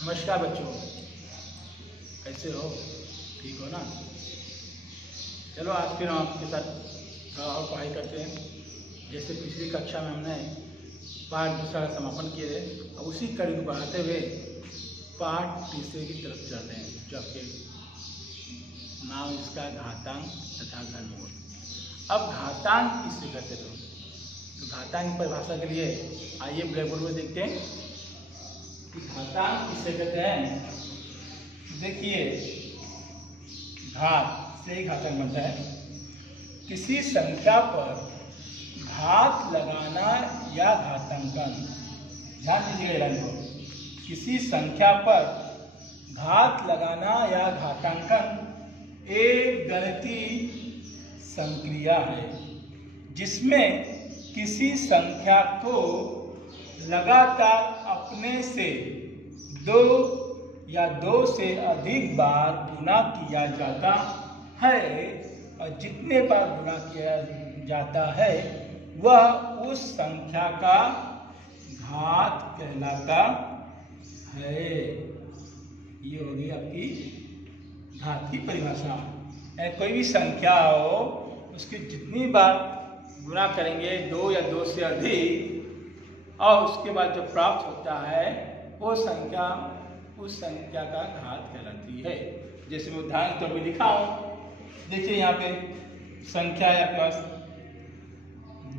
नमस्कार बच्चों, कैसे हो? ठीक हो ना? चलो आज फिर हम आपके साथ थोड़ा और पढ़ाई करते हैं। जैसे पिछली कक्षा में हमने पाठ दूसरा का समापन किए थे, अब उसी कड़ी को बढ़ाते हुए पाठ तीसरे की तरफ चलते हैं, जो आपके नाम इसका घातांक तथा घनमूल। अब घातांक किससे कहते हो? तो घातांक की परिभाषा के लिए आइए ब्लैक बोर्ड में देखते हैं कि घातांक किससे कहते हैं। देखिए, घात से ही घातांक बनता है। किसी संख्या पर घात लगाना या घातांकन, ध्यान दीजिएगा लाइन को, किसी संख्या पर घात लगाना या घातांकन एक गणितीय संक्रिया है जिसमें किसी संख्या को लगातार अपने से दो या दो से अधिक बार गुणा किया जाता है और जितने बार गुणा किया जाता है वह उस संख्या का घात कहलाता है। ये होगी आपकी घात की परिभाषा। कोई भी संख्या हो, उसकी जितनी बार गुणा करेंगे दो या दो से अधिक, और उसके बाद जो प्राप्त होता है वो संख्या उस संख्या का घात कहलाती है। जैसे मैं उदाहरण तो भी लिखा हूं, देखिए यहाँ पे संख्या है आपके पास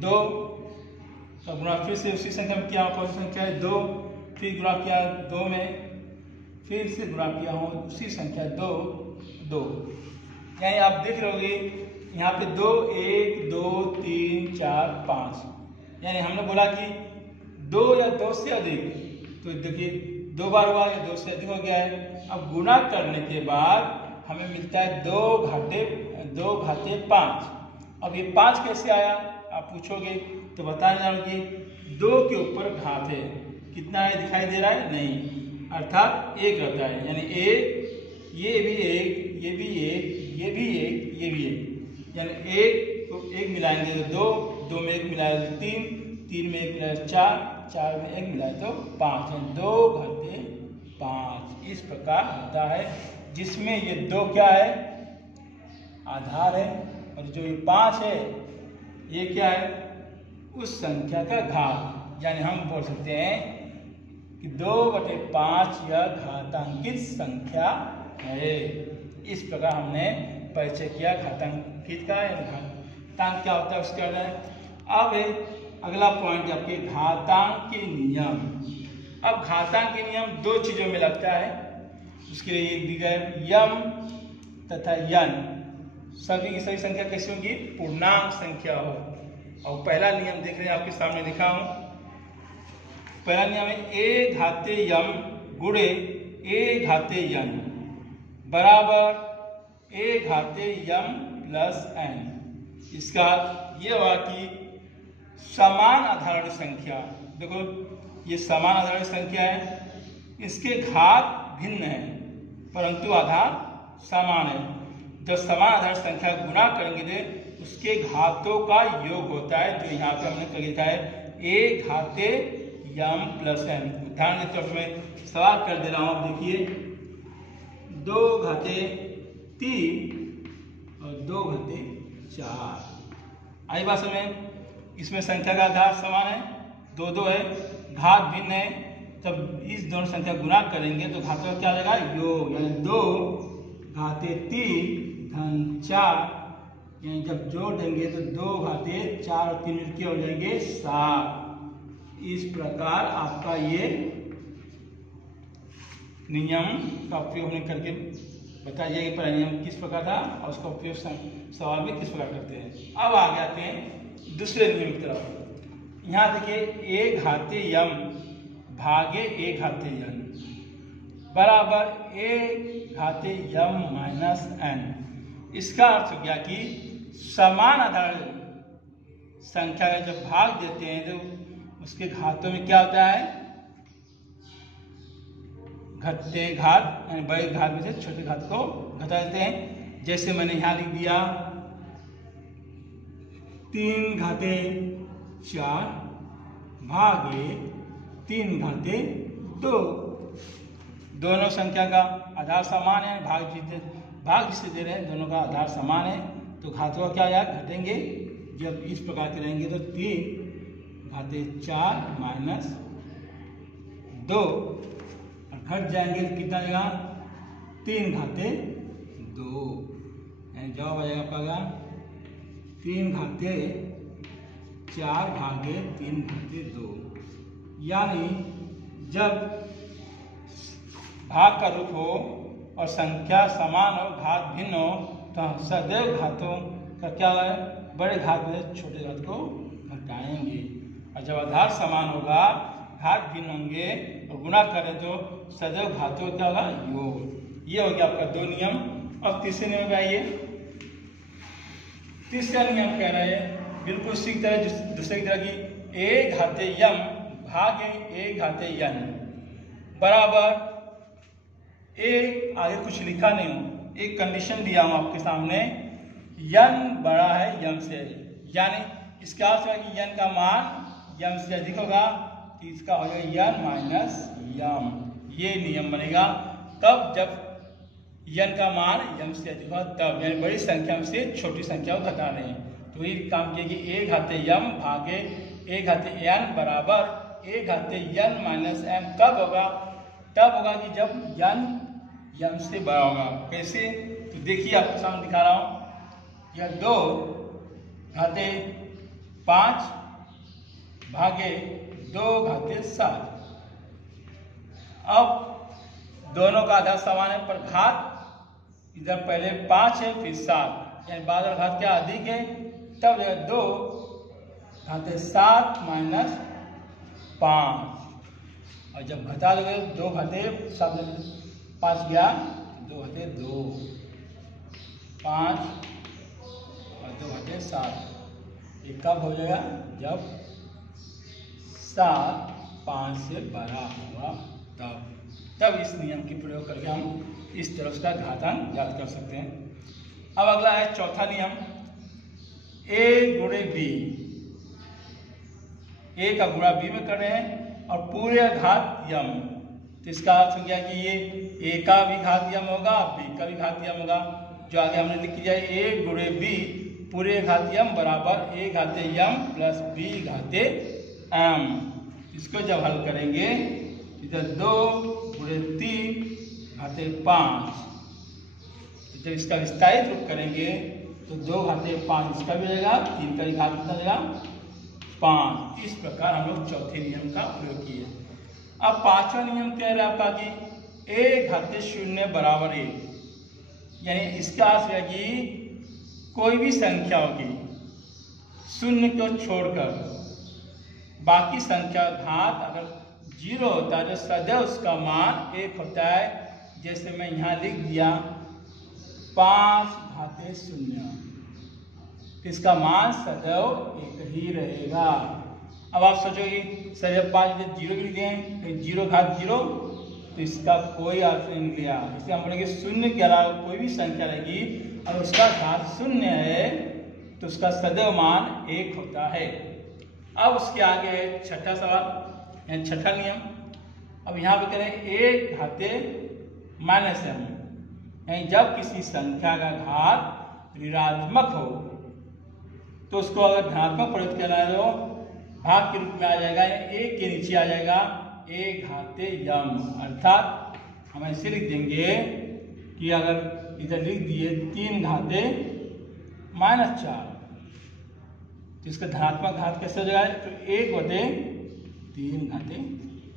2, तो गुणा फिर से उसी संख्या में किया, कौन सी संख्या है 2, फिर गुणा किया 2 में, फिर से गुणा किया हूँ उसी संख्या 2। यानी आप देख रहे होगे यहाँ पे 2, 1, 2, 3, 4, 5, यानी हमने बोला कि 2 या 2 से अधिक, तो देखिए 2 बार हुआ या 2 से अधिक हो गया है। अब गुणा करने के बाद हमें मिलता है 2 घाते 5। अब ये 5 कैसे आया आप पूछोगे, तो बताने जाओगे 2 के ऊपर घात है, कितना है दिखाई दे रहा है? नहीं, अर्थात 1 रहता है, यानी 1, ये भी 1, ये भी 1, ये भी 1, ये भी 1, यानी 1 को 1 मिलाएंगे तो 2 में 1 मिलाए तो 3 में 1 मिलाए तो 4 में 1 मिलाए तो 5, यानी 2 घाते 5। इस प्रकार होता है, जिसमें ये 2 क्या है? आधार है, और जो ये 5 है ये क्या है? उस संख्या का घात। यानी हम बोल सकते हैं कि 2/5 यह घातांकित संख्या है। इस प्रकार हमने परिचय किया घातांकित का। घातांक क्या होता है उसके अंदर। अब अगला पॉइंट आपके घातांक के नियम। अब घातांक के नियम 2 चीजों में लगता है, उसके लिए एक दिया है यम तथा यन। सभी की सभी संख्या कैसी होगी? पूर्णांक संख्या हो। और पहला नियम देख रहे हैं आपके सामने लिखा हूं। पहला नियम है a घाते यम गुणे a घाते यन बराबर a घाते यम प्लस n। इसका ये हुआ कि समान आधारण संख्या, देखो ये समान आधारण संख्या है, इसके घात भिन्न है परंतु आधार समान है। जब समान आधार संख्या गुणा करेंगे तो उसके घातों का योग होता है, जो यहाँ पे हमने लिखा है a घाते यम प्लस n। उदाहरण के तौर पर मैं सवाल कर दे रहा हूँ, आप देखिए 2 घाते 3 और 2 घाते 4। आई बात में इसमें संख्या का घात समान है, 2 है, घात भिन्न है। जब इस दोनों संख्या गुणा करेंगे तो घातों का क्या आएगा? योग, यानी 2 घाते 3 धन 4, यानी जब जोड़ देंगे तो 2 घाते 4 और 3 मिलकर हो जाएंगे 7। इस प्रकार आपका ये नियम का उपयोग होने करके बताइए कि पहला नियम किस प्रकार था और उसका उपयोग सवाल में किस प्रकार करते हैं। अब आ जाते हैं दूसरे नियम की तरफ। यहाँ देखिए a घाते यम भागे a घाते यन बराबर a घाते यम माइनस n। इसका अर्थ हो गया कि समान आधार संख्या का जब भाग देते हैं तो उसके घातों में क्या होता है? घटते घात, यानी बड़े घात में से छोटे घात को घटा देते हैं। जैसे मैंने यहाँ लिख दिया 3 घाते 4 भागे 3 घाते 2 दोनों संख्या का आधार समान है, भाग जिसे दे रहे हैं दोनों का आधार समान है, तो घातों का क्या यार घटेंगे। जब इस प्रकार के रहेंगे तो 3 घाते 4 - 2 और घट जाएंगे तो कितना आएगा 3 घाते 2, यानी जवाब आ जाएगा आपका 3 घाते 4 भागे 3 घाते 2। यानी जब भाग का रूप हो और संख्या समान हो, घात भिन्न हो, तो सदैव घातों का क्या है, बड़े घात में छोटे घात को घटाएंगे। और जब आधार समान होगा, घात भिन्न होंगे और गुणा करें तो सदैव घातों क्या होगा योग। ये हो गया आपका 2 नियम। अब तीसरे नियम में आइए। तीसरा नियम कह रहे हैं बिल्कुल उसी तरह दूसरे की तरह की a घाते यम भागे a घाते यन बराबर ए, आगे कुछ लिखा नहीं हूं, एक कंडीशन दिया हूं आपके सामने, यन बड़ा है यम से, यानी इसका अर्थ है कि यन का मान यम से अधिक होगा तो इसका हो जाएगा यन माइनस यम। ये नियम बनेगा तब जब यन का मान यम से अधिक होगा, तब यानी बड़ी संख्या से छोटी संख्या को घटा रहे हैं। तो ये काम किया कि ए घाते यम भागे ए घाते यन बराबर ए घाते यन माइनस एम कब होगा, तब होगा कि जब यन यम से बड़ा होगा। कैसे, तो देखिए आपके सामने दिखा रहा हूं, यह 2 घाते 5 भागे 2 घाते 7। अब दोनों का आधार समान है पर घात इधर पहले 5 है फिर 7, यानी बाद में घात क्या अधिक है, तब 2 घाते 7 माइनस 5। और जब घटा दोगे 2 घाते 7 में 5 गया 2 घाते 2, 5 और 2 घाते 7। ये कब हो जाएगा, जब 7 5 से बड़ा होगा, तब इस नियम की प्रयोग करके हम इस तरह उसका घातांक ज्ञात कर सकते हैं। अब अगला है चौथा नियम, a गुणे b, a का गुणा b में कर रहे हैं और पूरे घात यम, तो इसका अर्थ हो गया कि ये a का भी घात यम होगा b का भी घात यम होगा। जो आगे हमने लिख दिया a गुणे b पूरे घात यम बराबर a घाते यम प्लस b घाते m। इसको जब हल करेंगे इधर 2 गुणे 3 घाते 5, तो जब इसका विस्तारित रूप करेंगे तो 2 घाते 5 इसका भी रहेगा, 3 का भी घात कितना रहेगा 5। इस प्रकार हम लोग चौथे नियम का प्रयोग किए। अब पांचवा नियम कह रहा है आपका कि a घाते 0 बराबर 1, यानी इसका अर्थ है कि कोई भी संख्या होगी 0 को छोड़कर बाकी संख्या घात अगर 0 होता है तो सदैव उसका मान 1 होता है। जैसे मैं यहाँ लिख दिया 5 घाते 0, इसका मान सदैव 1 ही रहेगा। अब आप सोचोगे सदैव 5 0 लिख दें तो 0 घात 0, तो इसका कोई अर्थ नहीं निकलेगा। इसलिए हम बोलेंगे 0 के अलावा कोई भी संख्या रहेगी और उसका घात 0 है तो उसका सदैव मान 1 होता है। अब उसके आगे छठा सवाल यानी छठा नियम। अब यहाँ पे करें a घाते माइनस m, यानी जब किसी संख्या का घात ऋणात्मक हो तो उसको अगर धनात्मक परिवर्तित करना है तो भाग के रूप में आ जाएगा, a के नीचे आ जाएगा a घाते यम। अर्थात हम ऐसे लिख देंगे कि अगर इधर लिख दिए 3 घाते माइनस 4 तो इसका धनात्मक घात कैसे हो जाएगा, तो 1 बटे 3 घाते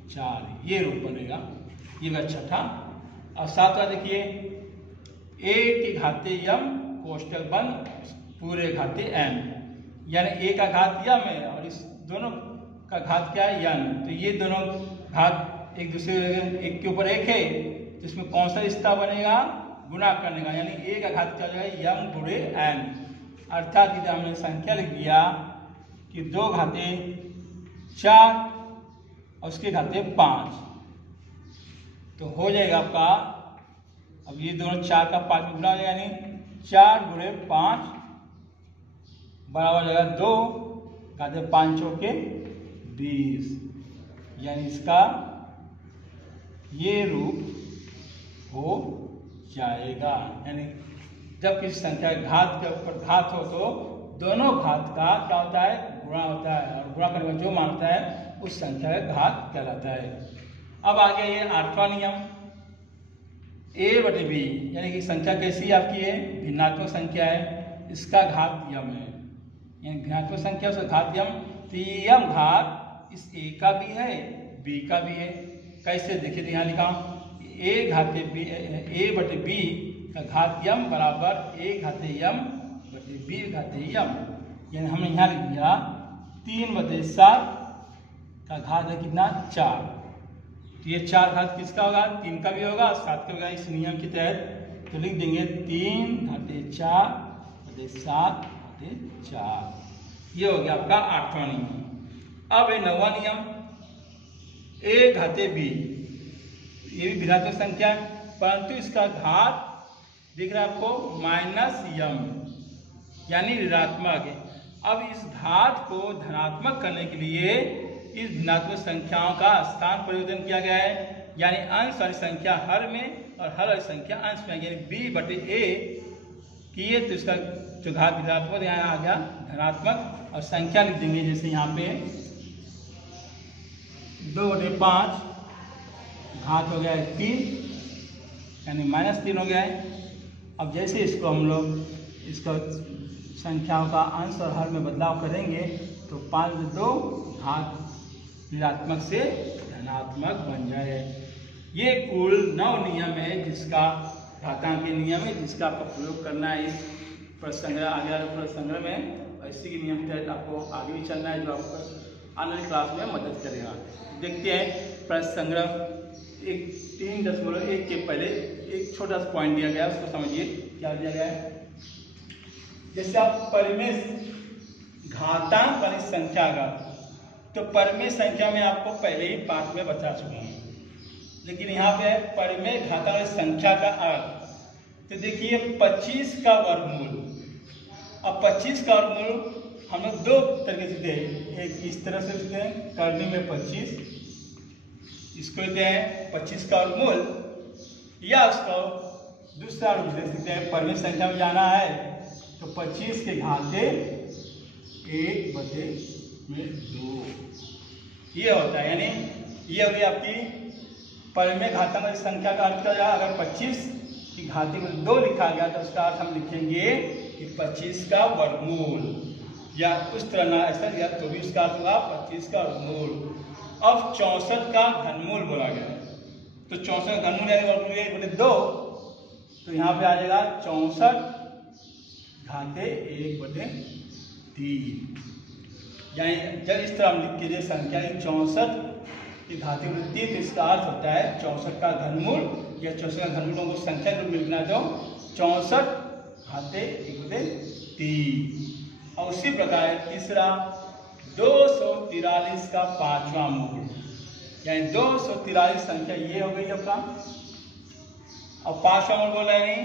4, ये रूप बनेगा। ये का छठा। और सातवां देखिए a के घाते यम कोष्टक बंद पूरे घाते m, यानी a का घात यम है और इस दोनों का घात क्या है यन, तो ये दोनों घात एक दूसरे एक के ऊपर एक है तो इसमें कौन सा रिश्ता बनेगा, गुणा करने का, यानी a का घात क्या हो जाएगा यम गुणे n। अर्थात इधर हमने संख्या लिख दिया कि 2 घाते 4 और उसके घाते 5, तो हो जाएगा आपका, अब ये दोनों 4 का 5 में गुणा हो जाएगा, यानी 4 गुणे 5 बराबर हो जाएगा 2 घाते 5 चौके 20, यानी इसका ये रूप हो जाएगा। यानी जब किसी संख्या घात के ऊपर घात हो तो दोनों घात का क्या होता है, गुणा होता है, और गुणा करने में जो मानता है उस संख्या का घात कहलाता है। अब आगे ये 8वां नियम, a/b, यानी कि संख्या कैसी आपकी है, भिन्नात्मक संख्या है, इसका घात यम है, यानी भिन्नात्मक संख्या उसका घात यम, तो यम घात इस a का भी है b का भी है। कैसे देखिए, यहाँ लिखा a/b का घात यम बराबर a/m/b/m, यानी हमने यहाँ लिख दिया 3/7 का घात है कितना, 4। तो ये 4 घात किसका होगा, 3 का भी होगा 7 का होगा इस नियम के तहत। तो लिख देंगे 3/4/7/4, ये हो गया आपका 8वां नियम। अब है 9वां नियम, a/b, ये भी भिन्नात्मक संख्या है, परंतु इसका घात दिख रहा है आपको -m, यानी ऋणात्मक है। अब इस घात को धनात्मक करने के लिए इस भिन्नात्मक संख्याओं का स्थान परिवर्तन किया गया है, यानी अंश वाली संख्या हर में और हर वाली संख्या अंश में, यानी b/a किए तो इसका जो घात ऋणात्मक यहाँ आ गया धनात्मक, और संख्या लिख देंगे जैसे यहाँ पे 2/5 घात हो गया है 3, यानी -3 हो गया है। अब जैसे इसको हम लोग इसका संख्याओं का अंश और हर में बदलाव करेंगे तो 5/2 घात ऋणात्मक से धनात्मक बन जाए। ये कुल 9 नियम है जिसका घातांक के नियम है, जिसका आपको प्रयोग करना है इस प्रसंग्रह आगे वाले प्रसंग्रह में, और इसी के नियम के तहत आपको आगे भी चलना है, जो आपको आने वाली क्लास में मदद करेगा। देखते हैं प्रसंग्रह 3.1 के पहले एक छोटा सा पॉइंट दिया गया है, उसको समझिए क्या दिया गया है। जैसे आप परिमेय घातांक वाली संख्या का, तो परिमेय संख्या में आपको पहले ही पाठ में बता चुका हूँ, लेकिन यहाँ पे है परिमेय घातांक वाली संख्या का अर्थ। तो देखिए 25 का वर्गमूल, अब 25 का वर्गमूल हम लोग 2 तरीके से दें, एक इस तरह से लिखते हैं करनी में 25, इसको लेते हैं 25 का वर्गमूल, या उसको दूसरा रूप दे सकते हैं, परिमेय संख्या में जाना है तो 25 के घाते 1/2 ये होता है, यानी ये हो गई आपकी परिमेय घातांक वाली संख्या का अर्थ क्या। अगर 25 की घाती में 2 लिखा गया तो उसका अर्थ हम लिखेंगे कि 25 का वर्गमूल, या उस तरह ना ऐसा या तो भी उसका अर्थ होगा 25 का वर्गमूल। अब 64 का घनमूल बोला गया, तो 64 का घनमूल यानी वर्गमूल 1/2, तो यहाँ पे आ जाएगा 64 घाते 1/3, यानी जब इस तरह हम लिख के संख्या 64 की घाती 3, तो इसका अर्थ होता है 64 का घनमूल, या 64 का घनमूल को संख्या के रूप में लिखना तो 64 घाते 1/3। और उसी प्रकार तीसरा 243 का 5वां मूल, यानी 243 संख्या ये हो गई आपका। अब 5वां मूल बोला नहीं,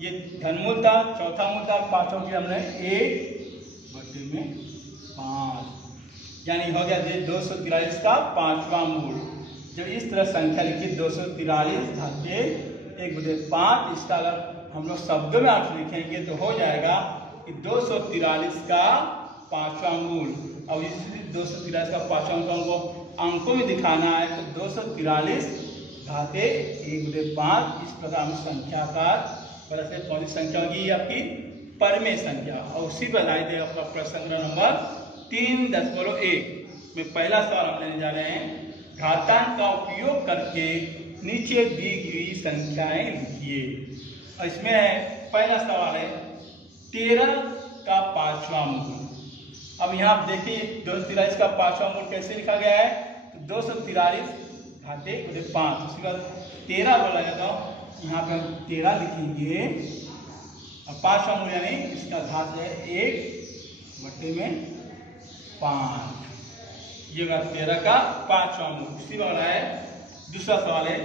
ये घनमूल था, चौथा मूल था, 5वां मूल हमने 1/5, यानी हो गया 243 का 5वां मूल। जब इस तरह संख्या लिखी 243 घाते 1/5, इसका अगर हम लोग शब्दों में अर्थ लिखेंगे तो हो जाएगा कि 243 का 5वां मूल। अब इस 243 का 5वां मूल हमको अंकों में दिखाना है, तो 243 घाते 1/5, इस प्रकार हम संख्या का वजह से कौन सी संख्या होगी आपकी परिमेय संख्या। और उसी पर आधारित है आपका प्रसंग्रह नंबर 3.1 में पहला सवाल हम लेने जा रहे हैं, घातांक का उपयोग करके नीचे दी गई संख्याएं लिखिए। और इसमें पहला सवाल है 13 का 5वां मूल। अब यहाँ आप देखिए 243 का 5वां मूल कैसे लिखा गया है, तो 243 घाते 1/5, उसके बाद 13 बोला जाता है, यहाँ पे हम 13 लिखेंगे, और 5वां मूल यानी इसका घात है 1/5, ये होगा 13 का 5वां मूल। उसी वाला है दूसरा सवाल है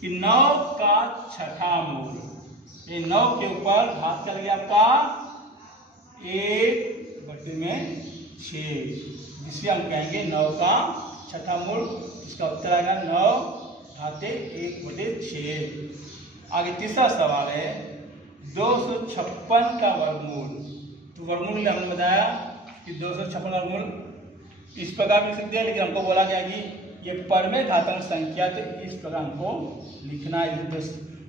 कि 9 का 6ठा मूल, ये 9 के ऊपर घात क्या लगे आपका 1/6, जिसे हम कहेंगे 9 का 6ठा मूल। इसका उत्तर आएगा 9 घाते 1/6। आगे तीसरा सवाल है 256 का वर्गमूल। तो वर्गमूल हमने बताया कि 256 वर्गमूल इस प्रकार भी लिख सकते हैं, लेकिन हमको बोला गया कि ये परमे घातांक संख्या, तो इस प्रकार हमको लिखना है।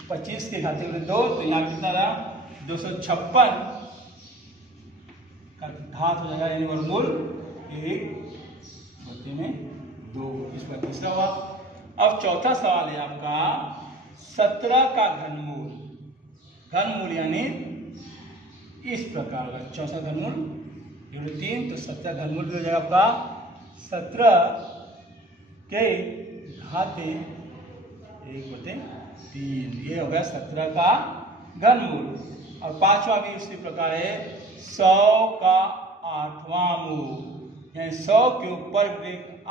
25 के घाते 2, तो यहाँ कितना रहा 256 का घात हो जाएगा, यानी वर्गमूल 1/2। इस पर तीसरा हुआ। अब चौथा सवाल है आपका 17 का घनमूल। घनमूल यानी इस प्रकार का 64 घनमूल 3, तो 17 घनमूल भी हो जाएगा आपका 17 के घाते 1/3। ये हो गया 17 का घनमूल। और पांचवा भी उसी प्रकार है 100 का 8वां मूल, यानी 100 के ऊपर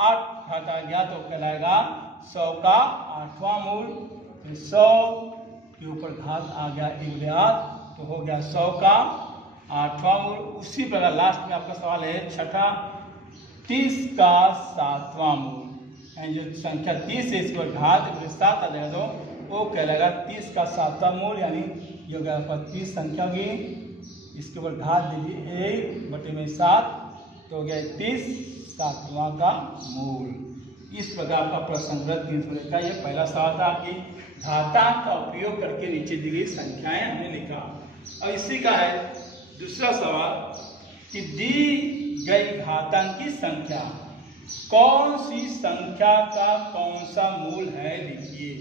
8 घात आ गया तो कहलाएगा 100 का 8वां मूल। 100 के ऊपर घात आ गया 1/8, तो हो गया 100 का 8वां मूल। उसी प्रकार लास्ट में आपका सवाल है छठा 30 का 7वां मूल, यानी जो संख्या 30 है इसके ऊपर घात 7 आ जाएगा तो वो कहलाएगा 30 का 7वां मूल, यानी जो 30 संख्या होगी इसके ऊपर घात दीजिए 1/7, तो हो गया 30 7वां का मूल। इस प्रकार का प्रसंगत गिनती का ये पहला सवाल था। आपकी घातांक का उपयोग करके नीचे दी गई संख्याएं हमने लिखा। अब इसी का है दूसरा सवाल कि दी गई घातांक की संख्या कौन सी संख्या का कौन सा मूल है लिखिए।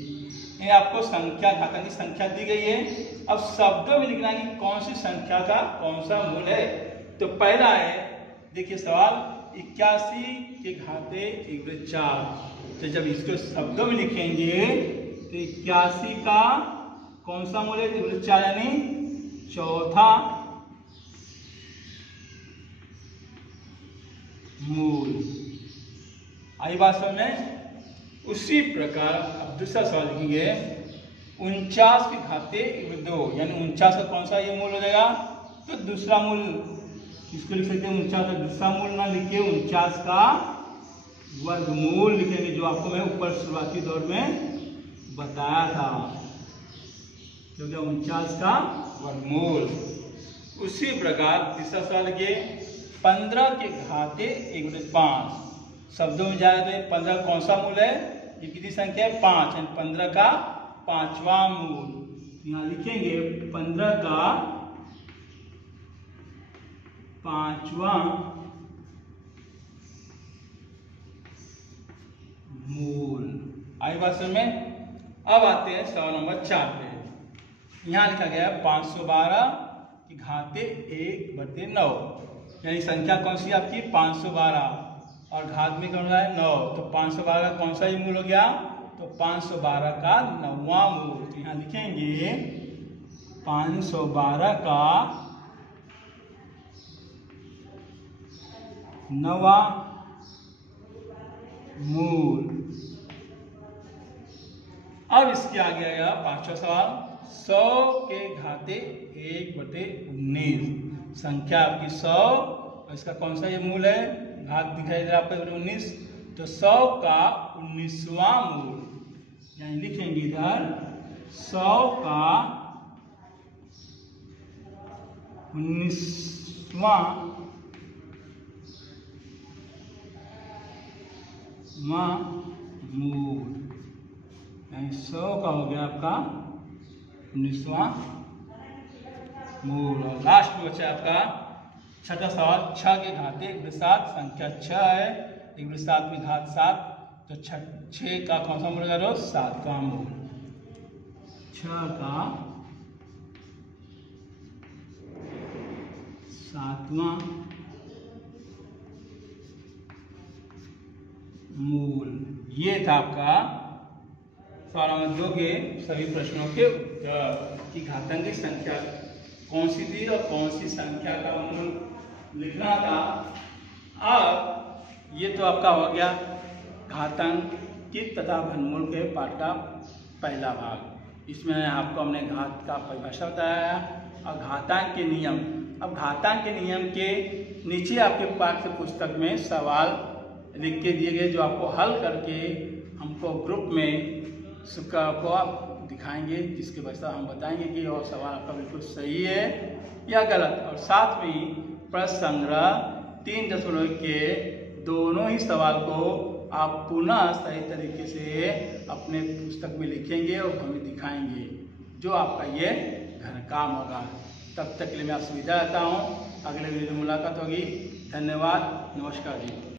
ये आपको संख्या घातांक की संख्या दी गई है, अब शब्दों में लिखना है कि कौन सी संख्या का कौन सा मूल है। तो पहला है देखिए सवाल 81 के घाते 1/4। तो जब इसको शब्दों में लिखेंगे तो 81 का कौन सा मूल है 1/4, यानी चौथा मूल। आई बात समझ में। उसी प्रकार अब दूसरा सवाल लिखेंगे 49 के घाते 1/2, यानी 49 का कौन सा ये मूल हो जाएगा, तो दूसरा मूल इसको लिख सकते हैं। 49 का दूसरा मूल ना लिखे 49 का वर्गमूल लिखेंगे, जो आपको मैं ऊपर शुरुआती दौर में बताया था, क्योंकि 49 का वर्गमूल। उसी प्रकार तीसरा सवाल लिखिए 15 के घाते 1/5। शब्दों में जाए तो 15 कौन सा मूल है, ये कितनी संख्या है 5, यानी 15 का 5वां मूल। यहाँ लिखेंगे 15 का 5वां मूल। आई बात समझ में। अब आते हैं सवाल नंबर 4 पे। यहाँ लिखा गया 512 के घाते 1/9, यानी संख्या कौन सी आपकी 512 और घात में कौन रहा है 9, तो 512 का कौन सा ही मूल हो गया, तो 512 का 9वां मूल। तो यहाँ लिखेंगे 512 का 9वां मूल। अब इसके आगे आएगा पांचवा सवाल 100 के घाते 1/19। संख्या आपकी 100 और इसका कौन सा ये मूल है, घात दिखाई दे रहा है आपको 19, तो 100 का 19वां मूल, यानी लिखेंगे इधर 100 का 19वां मूल, यानी 100 का हो गया आपका 19वां मूल। और लास्ट में बचा आपका छठा सवाल 6 के घाते 1/7। संख्या 6 है, 1/7 में घात 7, तो 6 का कौन सा मूल है 7वां मूल। 6 का 7वां मूल। ये था आपका सवाल नंबर 2 के सभी प्रश्नों के उत्तर कि घातांक की संख्या कौन सी थी और कौन सी संख्या का मूल लिखना था। अब ये तो आपका हो गया घातांकित तथा घनमूल के पाठ का पहला भाग। इसमें आपको हमने घात का परिभाषा बताया और घातांक के नियम। अब घातांक के नियम के नीचे आपके पाठ्य पुस्तक में सवाल लिख के दिए गए, जो आपको हल करके हमको ग्रुप में को आप दिखाएंगे, जिसके वजह से हम बताएंगे कि और सवाल आपका बिल्कुल सही है या गलत। और साथ में ही प्रश्न संग्रह 3.1 के दोनों ही सवाल को आप पुनः सही तरीके से अपने पुस्तक में लिखेंगे और हमें दिखाएंगे, जो आपका ये घर काम होगा। तब तक के लिए मैं आपसे विदा लेता हूँ। अगले वीडियो में मुलाकात होगी। धन्यवाद, नमस्कार जी।